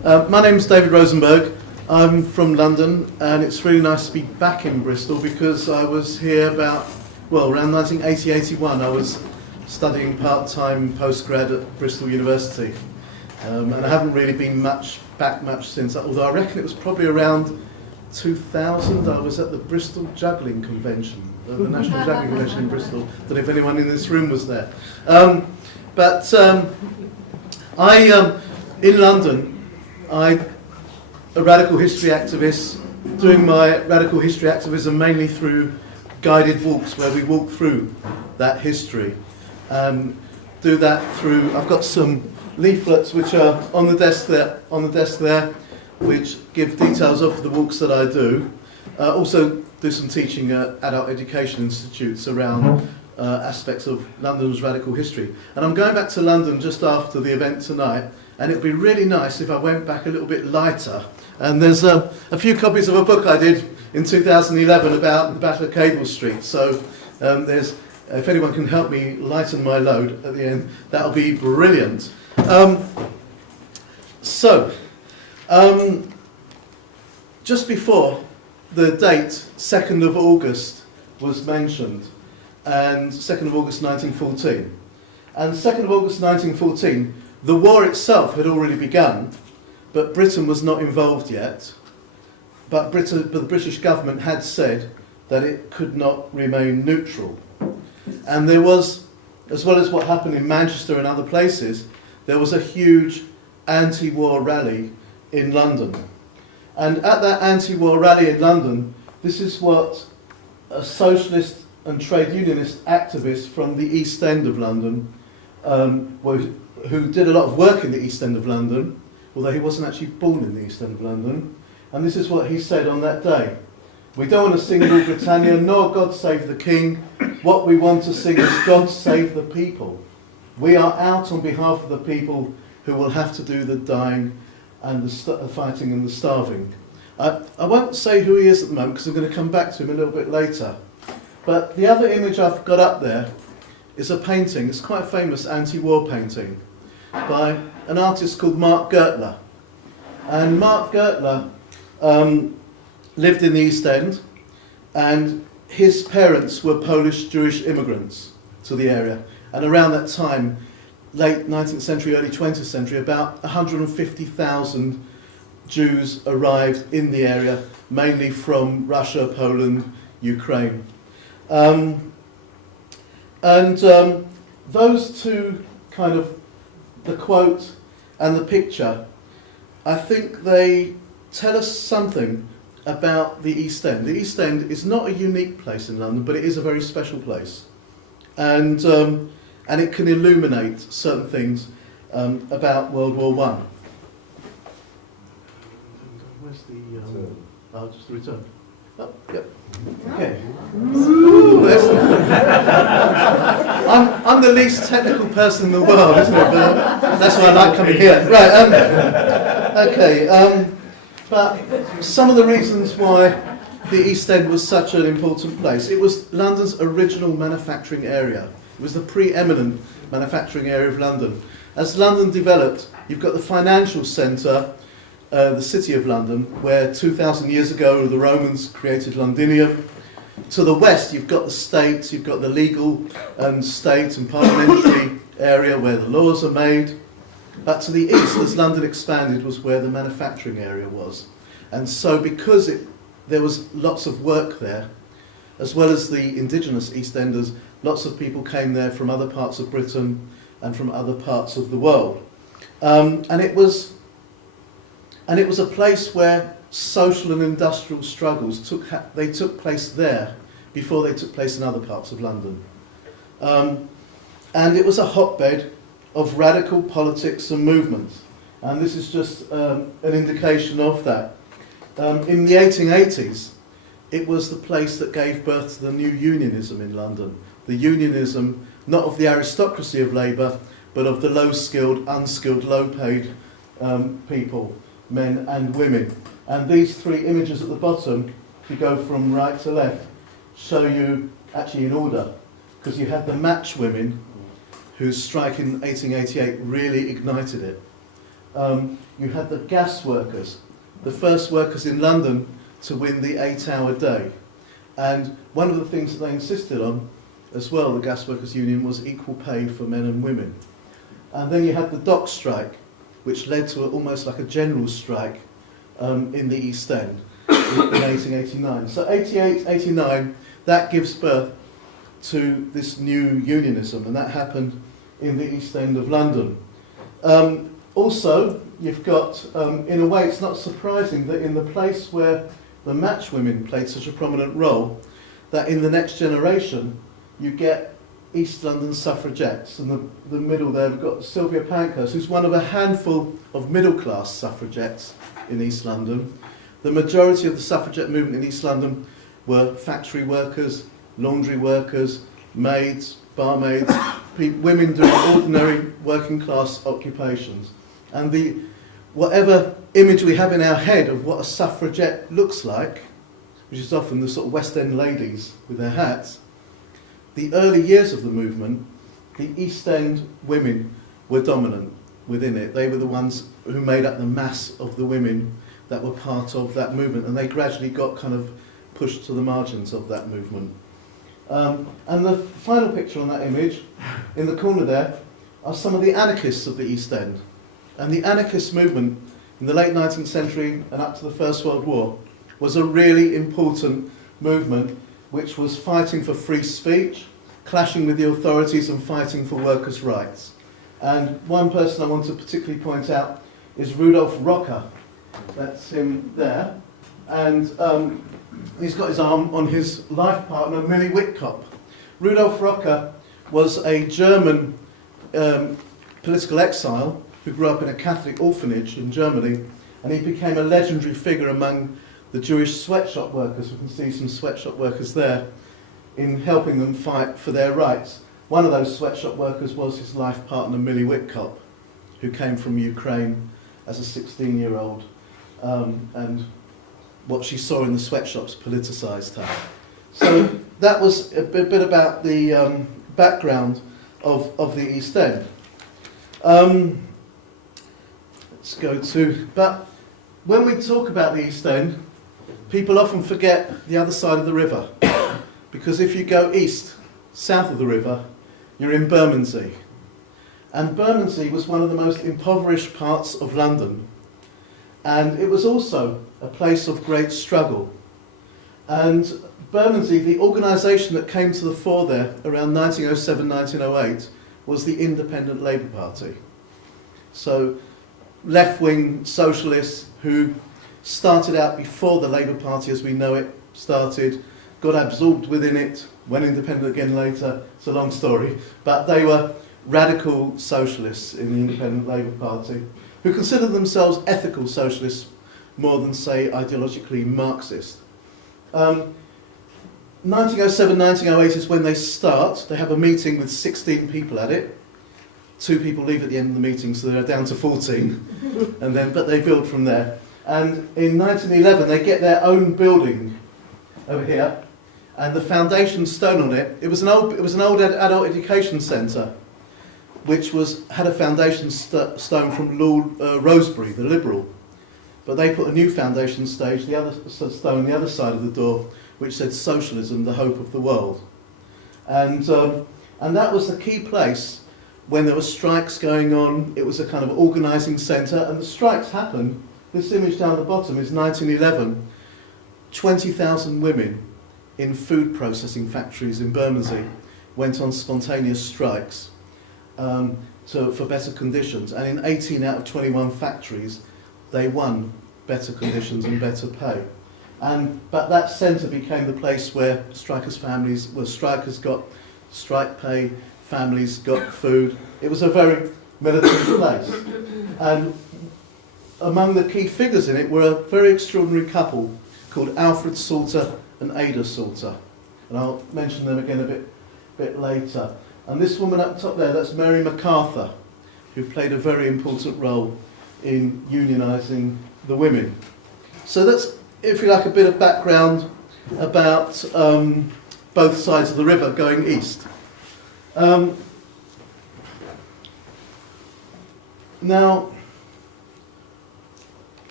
My name's David Rosenberg. I'm from London, and it's really nice to be back in Bristol because I was here around 1980-81. I was studying part-time postgrad at Bristol University, and I haven't really been back much since, although I reckon it was probably around 2000. I was at the Bristol Juggling Convention, the National Juggling Convention in Bristol. I don't know if anyone in this room was there. In London, I'm a radical history activist, doing my radical history activism mainly through guided walks where we walk through that history. Do that through, I've got some leaflets which are on the desk there, which give details of the walks that I do. Also do some teaching at adult education institutes around aspects of London's radical history. And I'm going back to London just after the event tonight, and it would be really nice if I went back a little bit lighter. And there's a few copies of a book I did in 2011 about the Battle of Cable Street. So if anyone can help me lighten my load at the end, that'll be brilliant. Just before the date, 2nd of August, was mentioned, and 2nd of August 1914. And 2nd of August 1914, the war itself had already begun, but Britain was not involved yet. But the British government had said that it could not remain neutral. And there was, as well as what happened in Manchester and other places, there was a huge anti-war rally in London. And at that anti-war rally in London, this is what a socialist and trade unionist activist from the East End of London, who did a lot of work in the East End of London, although he wasn't actually born in the East End of London, and this is what he said on that day. "We don't want to sing Rule Britannia, nor God Save the King. What we want to sing is God Save the People. We are out on behalf of the people who will have to do the dying and the fighting and the starving." I won't say who he is at the moment because I'm going to come back to him a little bit later. But the other image I've got up there is a painting. It's quite a famous anti-war painting by an artist called Mark Gertler. And Mark Gertler lived in the East End, and his parents were Polish Jewish immigrants to the area. And around that time, late 19th century, early 20th century, about 150,000 Jews arrived in the area, mainly from Russia, Poland, Ukraine. Those two kind of, the quote and the picture, I think they tell us something about the East End. The East End is not a unique place in London, but it is a very special place. And it can illuminate certain things about World War One. Where's the just the return. Oh, yep. Okay. Ooh, I'm the least technical person in the world, isn't it? But that's why I like coming here. Right. Okay. But some of the reasons why the East End was such an important place. It was London's original manufacturing area. It was the preeminent manufacturing area of London. As London developed, you've got the financial centre, the City of London, where 2,000 years ago the Romans created Londinium. To the west, you've got the states, you've got the legal state and parliamentary area where the laws are made. But to the east, as London expanded, was where the manufacturing area was. And so because there was lots of work there, as well as the indigenous East Enders, lots of people came there from other parts of Britain and from other parts of the world. And it was a place where social and industrial struggles took place there before they took place in other parts of London. And it was a hotbed of radical politics and movements. And this is just an indication of that. In the 1880s, it was the place that gave birth to the new unionism in London. The unionism, not of the aristocracy of labour, but of the low-skilled, unskilled, low-paid people, men and women. And these three images at the bottom, if you go from right to left, show you actually in order, because you had the match women whose strike in 1888 really ignited it. You had the gas workers, the first workers in London to win the 8-hour day. And one of the things that they insisted on as well, the Gas Workers Union, was equal pay for men and women. And then you had the dock strike, which led to almost like a general strike in the East End in 1889. So 88, 89, that gives birth to this new unionism, and that happened in the East End of London. Also, you've got, in a way, it's not surprising that in the place where the match women played such a prominent role, that in the next generation, you get East London suffragettes. And the middle there, we've got Sylvia Pankhurst, who's one of a handful of middle-class suffragettes in East London. The majority of the suffragette movement in East London were factory workers, laundry workers, maids, barmaids, women doing ordinary working-class occupations. And whatever image we have in our head of what a suffragette looks like, which is often the sort of West End ladies with their hats, the early years of the movement, the East End women were dominant within it. They were the ones who made up the mass of the women that were part of that movement, and they gradually got kind of pushed to the margins of that movement. And the final picture on that image, in the corner there, are some of the anarchists of the East End. And the anarchist movement in the late 19th century and up to the First World War was a really important movement which was fighting for free speech, clashing with the authorities and fighting for workers' rights. And one person I want to particularly point out is Rudolf Rocker. That's him there. And he's got his arm on his life partner, Millie Whitcomb. Rudolf Rocker was a German political exile who grew up in a Catholic orphanage in Germany, and he became a legendary figure among the Jewish sweatshop workers. We can see some sweatshop workers there, in helping them fight for their rights. One of those sweatshop workers was his life partner, Millie Whitcomb, who came from Ukraine as a 16-year-old, and what she saw in the sweatshops politicised her. So that was a bit about the background of the East End. Let's go to, but when we talk about the East End, people often forget the other side of the river, because if you go east, south of the river, you're in Bermondsey. And Bermondsey was one of the most impoverished parts of London, and it was also a place of great struggle. And Bermondsey, the organisation that came to the fore there around 1907, 1908, was the Independent Labour Party. So left-wing socialists who started out before the Labour Party as we know it started, got absorbed within it, went independent again later, it's a long story, but they were radical socialists in the Independent Labour Party who considered themselves ethical socialists more than, say, ideologically Marxist. 1907, 1908 is when they start. They have a meeting with 16 people at it. 2 people leave at the end of the meeting, so they're down to 14, but they build from there. And in 1911, they get their own building over here, and the foundation stone on it. It was an old adult education centre, which had a foundation stone from Lord Rosebery, the Liberal. But they put a new foundation stone the other side of the door, which said "Socialism, the hope of the world." And that was the key place when there were strikes going on. It was a kind of organising centre, and the strikes happened. This image down the bottom is 1911. 20,000 women in food processing factories in Bermondsey went on spontaneous strikes for better conditions, and in 18 out of 21 factories they won better conditions and better pay. But that centre became the place where strikers got strike pay, families got food. It was a very militant place. And among the key figures in it were a very extraordinary couple called Alfred Salter and Ada Salter. And I'll mention them again a bit later. And this woman up top there, that's Mary MacArthur, who played a very important role in unionising the women. So that's, if you like, a bit of background about both sides of the river going east. Now,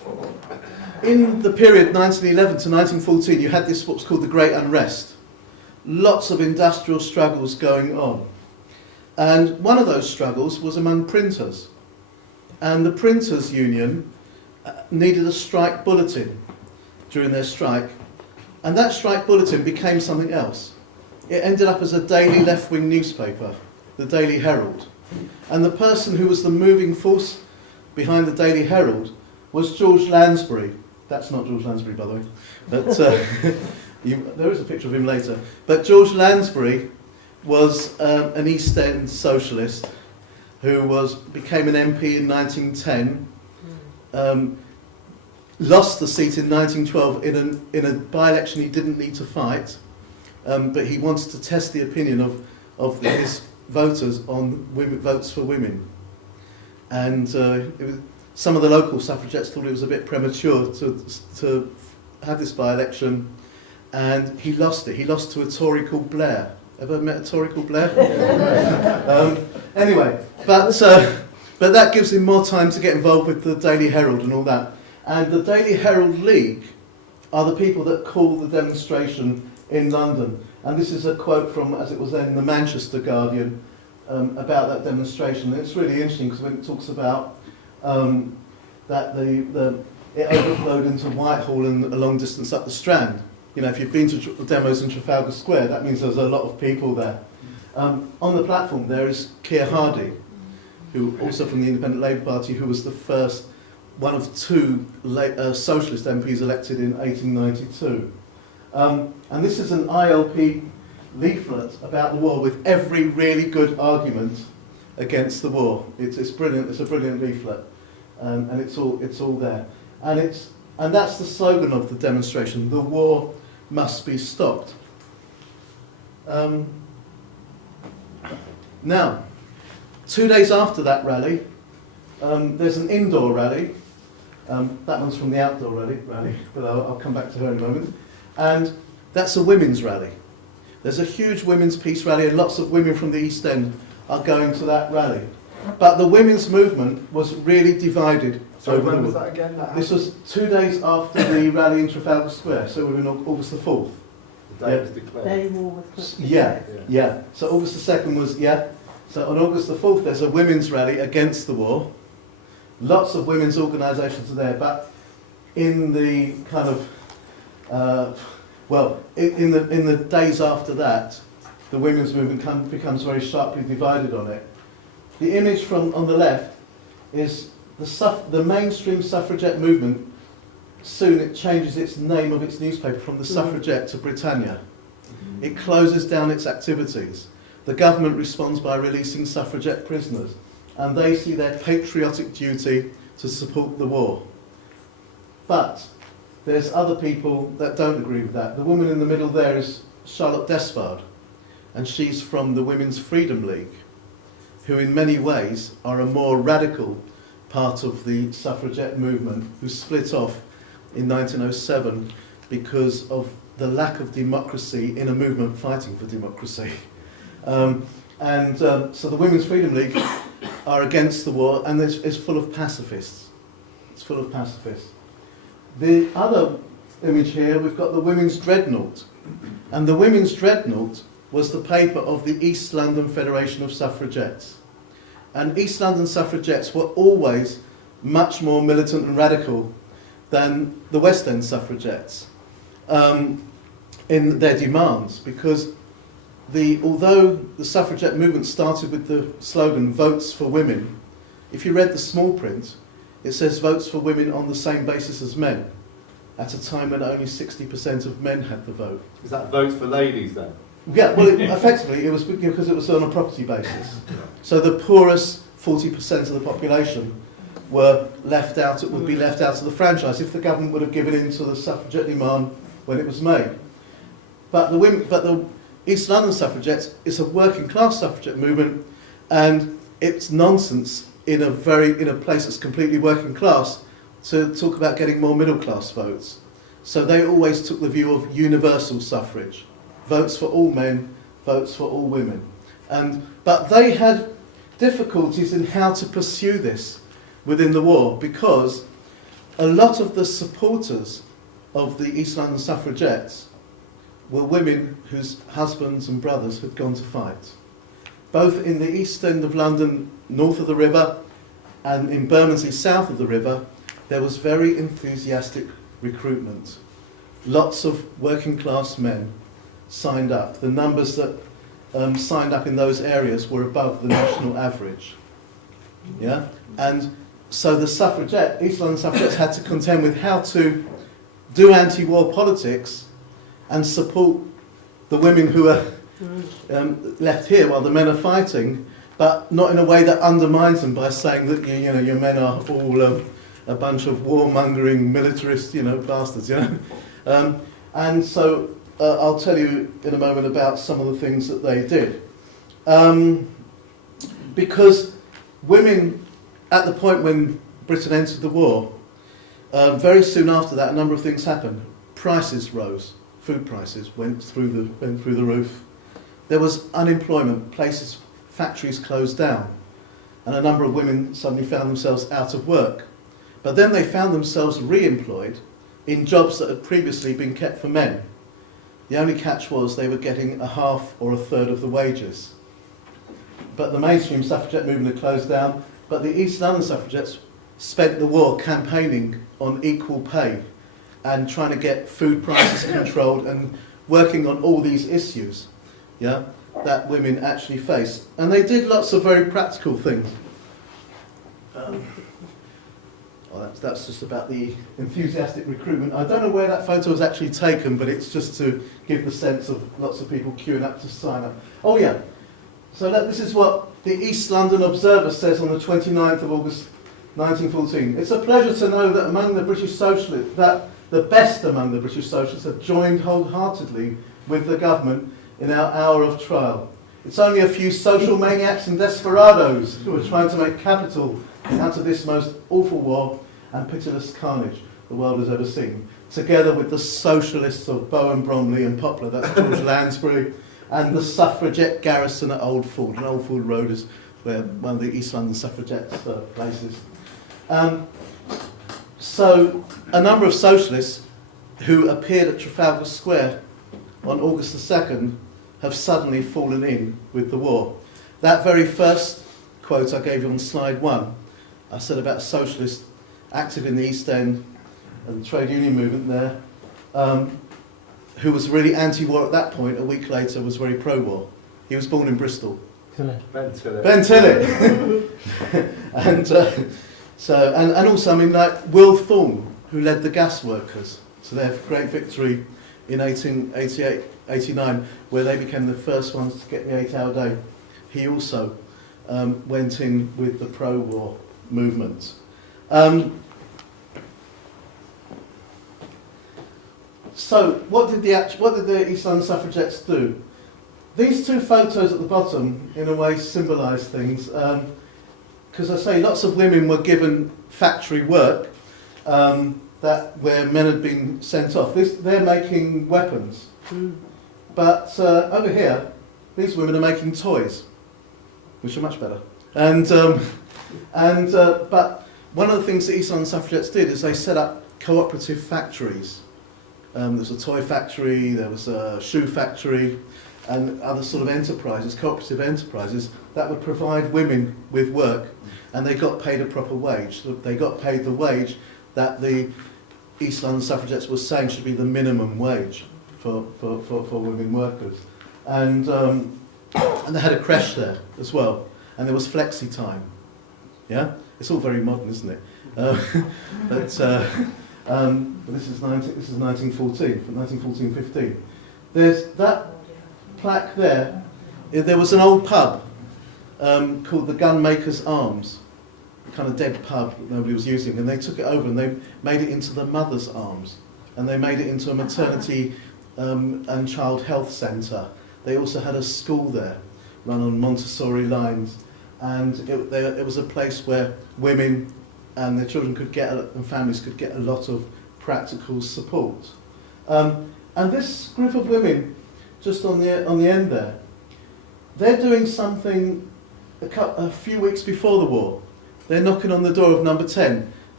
In the period 1911 to 1914, you had this what's called the Great Unrest. Lots of industrial struggles going on. And one of those struggles was among printers. And the printers' union needed a strike bulletin during their strike. And that strike bulletin became something else. It ended up as a daily left-wing newspaper, the Daily Herald. And the person who was the moving force behind the Daily Herald was George Lansbury. That's not George Lansbury, by the way. But, there is a picture of him later. But George Lansbury was an East End Socialist who became an MP in 1910, lost the seat in 1912 in a by-election he didn't need to fight, but he wanted to test the opinion of his voters on votes for women. And some of the local suffragettes thought it was a bit premature to have this by-election, and he lost it. He lost to a Tory called Blair. Ever met a Tory called Blair? Anyway, but that gives him more time to get involved with the Daily Herald and all that. And the Daily Herald League are the people that call the demonstration in London. And this is a quote from, as it was then, the Manchester Guardian about that demonstration. And it's really interesting because when it talks about that it overflowed into Whitehall and a long distance up the Strand. You know, if you've been to demos in Trafalgar Square, that means there's a lot of people there. On the platform there is Keir Hardie, who also from the Independent Labour Party, who was the first, one of two socialist MPs elected in 1892. And this is an ILP leaflet about the war with every really good argument against the war. It's brilliant. It's a brilliant leaflet, and it's all there. And that's the slogan of the demonstration: the war must be stopped. Now, 2 days after that rally, there's an indoor rally. That one's from the outdoor rally, but I'll come back to her in a moment. And that's a women's rally. There's a huge women's peace rally, and lots of women from the East End are going to that rally. But the women's movement was really divided. So when was that again? This was 2 days after the rally in Trafalgar Square, so we were on August the 4th. The day it was declared. Yeah. So August the 2nd was, So on August the 4th there's a women's rally against the war. Lots of women's organisations are there, but in the kind of, in the days after that, the women's movement becomes very sharply divided on it. The image on the left is the mainstream suffragette movement. Soon it changes its name of its newspaper from the Suffragette to Britannia. It closes down its activities. The government responds by releasing suffragette prisoners, and they see their patriotic duty to support the war. But there's other people that don't agree with that. The woman in the middle there is Charlotte Despard, and she's from the Women's Freedom League, who in many ways are a more radical part of the suffragette movement, who split off in 1907 because of the lack of democracy in a movement fighting for democracy. So the Women's Freedom League are against the war, and it's full of pacifists. It's full of pacifists. The other image here, we've got the Women's Dreadnought. And the Women's Dreadnought was the paper of the East London Federation of Suffragettes. And East London suffragettes were always much more militant and radical than the West End suffragettes in their demands, because although the suffragette movement started with the slogan "Votes for Women," if you read the small print, it says "Votes for Women on the same basis as men," at a time when only 60% of men had the vote. Is that votes for ladies then? Yeah, well, effectively it was because it was on a property basis. So the poorest 40% of the population would be left out of the franchise if the government would have given in to the suffragette demand when it was made. But the East London suffragettes is a working class suffragette movement, and it's nonsense in a place that's completely working class to talk about getting more middle class votes. So they always took the view of universal suffrage. Votes for all men, votes for all women. But they had difficulties in how to pursue this within the war, because a lot of the supporters of the East London suffragettes were women whose husbands and brothers had gone to fight. Both in the East End of London, north of the river, and in Bermondsey, south of the river, there was very enthusiastic recruitment. Lots of working class men signed up. The numbers that signed up in those areas were above the national average. Yeah? And so the East London suffragettes had to contend with how to do anti-war politics and support the women who are left here while the men are fighting, but not in a way that undermines them by saying that your men are all a bunch of warmongering militarist bastards. And so I'll tell you in a moment about some of the things that they did, because women at the point when Britain entered the war, very soon after that, a number of things happened. Prices rose. Food prices went through the roof. There was unemployment. Factories closed down, and a number of women suddenly found themselves out of work. But then they found themselves re-employed in jobs that had previously been kept for men. The only catch was they were getting a half or a third of the wages. But the mainstream suffragette movement had closed down, but the East London suffragettes spent the war campaigning on equal pay and trying to get food prices controlled and working on all these issues that women actually face. And they did lots of very practical things. That's just about the enthusiastic recruitment. I don't know where that photo was actually taken, but it's just to give the sense of lots of people queuing up to sign up. Oh yeah, so this is what the East London Observer says on the 29th of August 1914. It's a pleasure to know that among the British Socialists, that the best among the British Socialists have joined wholeheartedly with the government in our hour of trial. It's only a few social maniacs and desperadoes who are trying to make capital out of this most awful war and pitiless carnage the world has ever seen, together with the socialists of Bowen, Bromley and Poplar, that's George Lansbury, and the suffragette garrison at Old Ford. And Old Ford Road is where one of the East London suffragettes places. So a number of socialists who appeared at Trafalgar Square on August the 2nd have suddenly fallen in with the war. That very first quote I gave you on slide 1, I said about a socialist active in the East End and the trade union movement there, who was really anti-war at that point. A week later was very pro-war. He was born in Bristol. Ben Tillett. Ben Tillett. And also, like Will Thorne, who led the gas workers to their great victory in 1888, 89, where they became the first ones to get the 8-hour day. He also went in with the pro-war movement. So, what did the East London suffragettes do? These two photos at the bottom, in a way, symbolise things. Because I say lots of women were given factory work where men had been sent off. They're making weapons. But over here, these women are making toys, which are much better. But one of the things the East London suffragettes did is they set up cooperative factories. There was a toy factory, there was a shoe factory, and other sort of enterprises, cooperative enterprises, that would provide women with work, and they got paid a proper wage. They got paid the wage that the East London suffragettes were saying should be the minimum wage for women workers. And they had a creche there as well, and there was flexi time. Yeah? It's all very modern, isn't it? But this is 1914, from 1914-15. There's that plaque there. There was an old pub called the Gunmaker's Arms, a kind of dead pub that nobody was using, and they took it over and they made it into the Mother's Arms, and they made it into a maternity and child health centre. They also had a school there, run on Montessori lines, and it was a place where women and their children and families could get a lot of practical support. And this group of women, just on the end there, they're doing something a few weeks before the war. They're knocking on the door of number 10.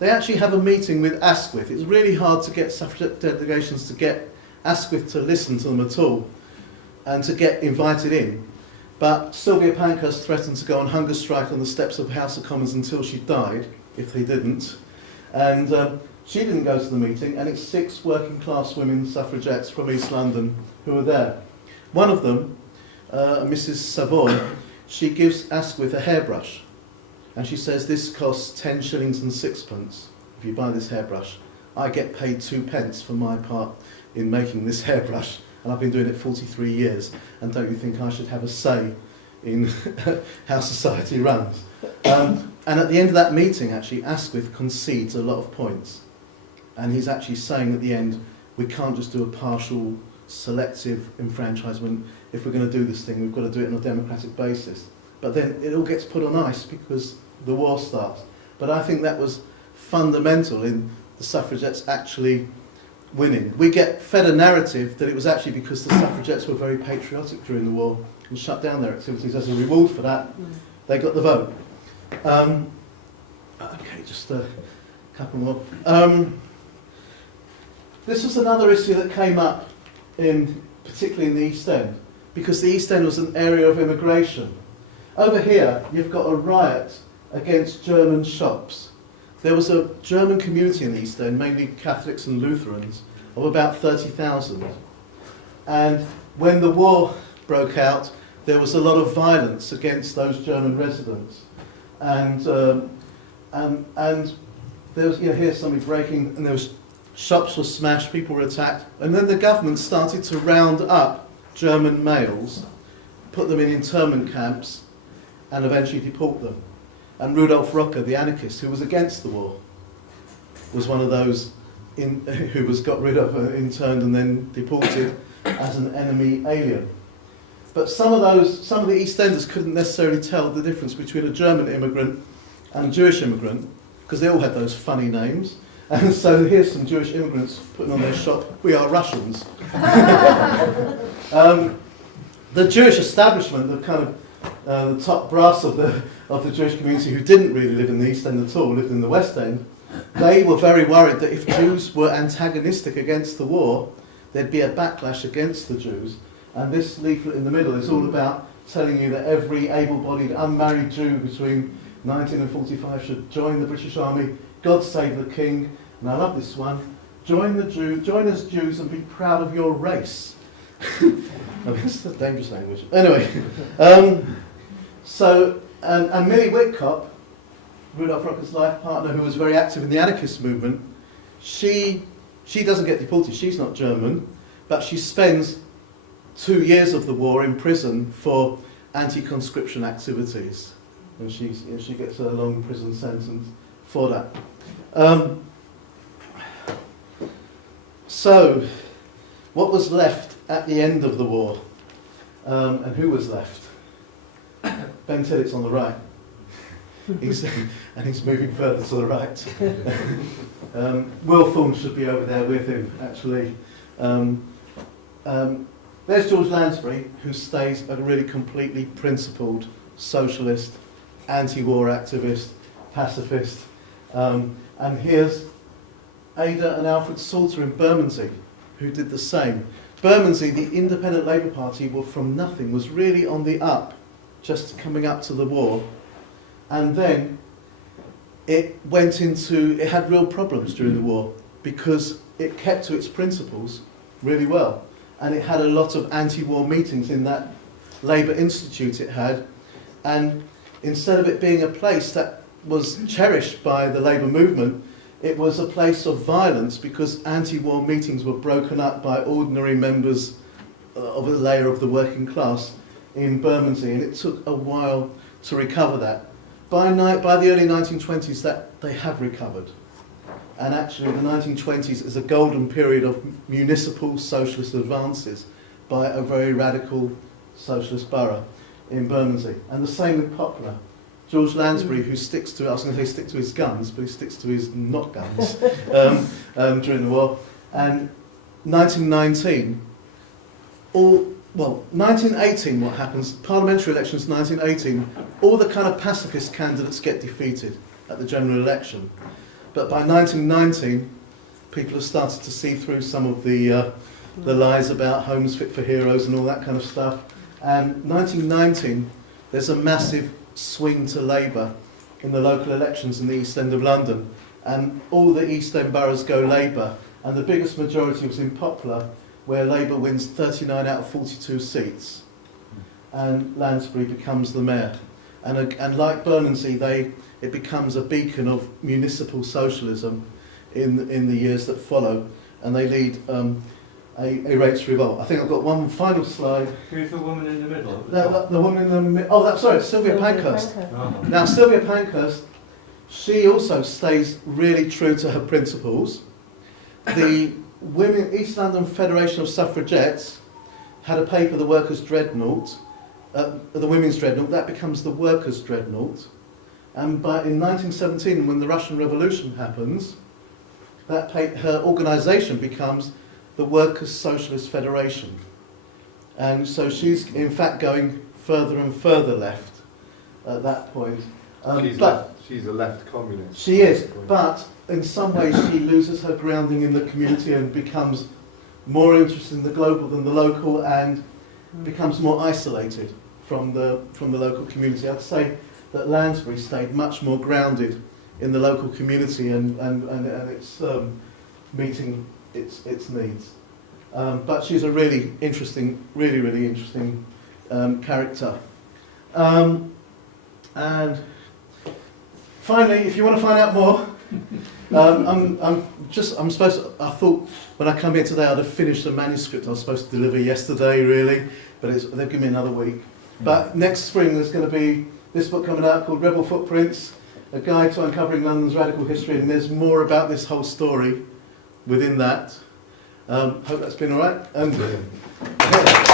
they actually have a meeting with Asquith. It's really hard to get suffragette delegations to get Asquith to listen to them at all and to get invited in. But Sylvia Pankhurst threatened to go on hunger strike on the steps of House of Commons until she died, if they didn't. And she didn't go to the meeting, and it's 6 working class women suffragettes from East London who are there. One of them, Mrs. Savoy, she gives Asquith a hairbrush. And she says, this costs 10 shillings and 6pence. If you buy this hairbrush, I get paid 2p for my part in making this hairbrush. And I've been doing it 43 years. And don't you think I should have a say in how society runs? And at the end of that meeting, actually, Asquith concedes a lot of points. And he's actually saying at the end, we can't just do a partial, selective enfranchisement. If we're going to do this thing, we've got to do it on a democratic basis. But then it all gets put on ice because the war starts. But I think that was fundamental in the suffragettes actually winning. We get fed a narrative that it was actually because the suffragettes were very patriotic during the war and shut down their activities. As a reward for that, they got the vote. Okay, just a couple more. This was another issue that came up, particularly in the East End, because the East End was an area of immigration. Over here, you've got a riot against German shops. There was a German community in the East End, mainly Catholics and Lutherans, of about 30,000. And when the war broke out, there was a lot of violence against those German residents. And there was, here's somebody breaking, and there was shops were smashed, people were attacked, and then the government started to round up German males, put them in internment camps, and eventually deport them. And Rudolf Rocker, the anarchist, who was against the war, was one of those who was got rid of, interned and then deported as an enemy alien. But some of the East Enders couldn't necessarily tell the difference between a German immigrant and a Jewish immigrant, because they all had those funny names. And so here's some Jewish immigrants putting on their shop, we are Russians. The Jewish establishment, the kind of the top brass of the Jewish community, who didn't really live in the East End at all, lived in the West End, they were very worried that if Jews were antagonistic against the war, there'd be a backlash against the Jews. And this leaflet in the middle is all about telling you that every able-bodied unmarried Jew between 19 and 45 should join the British Army, God save the King, and I love this one, join as Jews and be proud of your race. I mean, it's a dangerous language. Anyway, and Millie Whitcop, Rudolf Rocker's life partner, who was very active in the anarchist movement, she doesn't get deported, she's not German, but she spends 2 years of the war in prison for anti-conscription activities. And she gets a long prison sentence for that. So, what was left at the end of the war? And who was left? Ben Tillich's on the right. He's moving further to the right. Will Thorne should be over there with him, actually. There's George Lansbury, who stays a really completely principled socialist, anti-war activist, pacifist. And here's Ada and Alfred Salter in Bermondsey, who did the same. Bermondsey, the Independent Labour Party, were from nothing, was really on the up, just coming up to the war. And then it had real problems during the war because it kept to its principles really well. And it had a lot of anti-war meetings in that Labour Institute it had. And instead of it being a place that was cherished by the Labour movement, it was a place of violence because anti-war meetings were broken up by ordinary members of a layer of the working class in Bermondsey, and it took a while to recover that. By the early 1920s, that they have recovered. And actually, the 1920s is a golden period of municipal socialist advances by a very radical socialist borough in Bermondsey. And the same with Poplar. George Lansbury, who sticks to, I was going to say stick to his guns, but he sticks to his not guns during the war. And 1919, 1918, what happens, parliamentary elections 1918, all the kind of pacifist candidates get defeated at the general election. But by 1919, people have started to see through some of the lies about homes fit for heroes and all that kind of stuff. And 1919, there's a massive swing to Labour in the local elections in the East End of London. And all the East End boroughs go Labour. And the biggest majority was in Poplar, where Labour wins 39 out of 42 seats. And Lansbury becomes the mayor. And like Bermondsey, it becomes a beacon of municipal socialism in the years that follow. And they lead a rates revolt. I think I've got one final slide. Who's the woman in the middle? The woman in the middle. Oh, that's sorry, Sylvia Pankhurst. Oh. Now, Sylvia Pankhurst, she also stays really true to her principles. The East London Federation of Suffragettes had a paper, the Workers' Dreadnought, the Women's Dreadnought. That becomes the Workers' Dreadnought. And in 1917, when the Russian Revolution happens, her organisation becomes the Workers' Socialist Federation. And so she's in fact going further and further left at that point. She's a left communist. She is, but in some ways she loses her grounding in the community and becomes more interested in the global than the local, and becomes more isolated from the local community. I'd say that Lansbury stayed much more grounded in the local community and it's meeting its needs. But she's a really interesting character. And finally, if you want to find out more, I thought when I come here today I'd have finished the manuscript I was supposed to deliver yesterday, really, but they've given me another week. But next spring there's going to be this book coming out called Rebel Footprints, a guide to uncovering London's radical history, and there's more about this whole story within that. Hope that's been all right. And, yeah.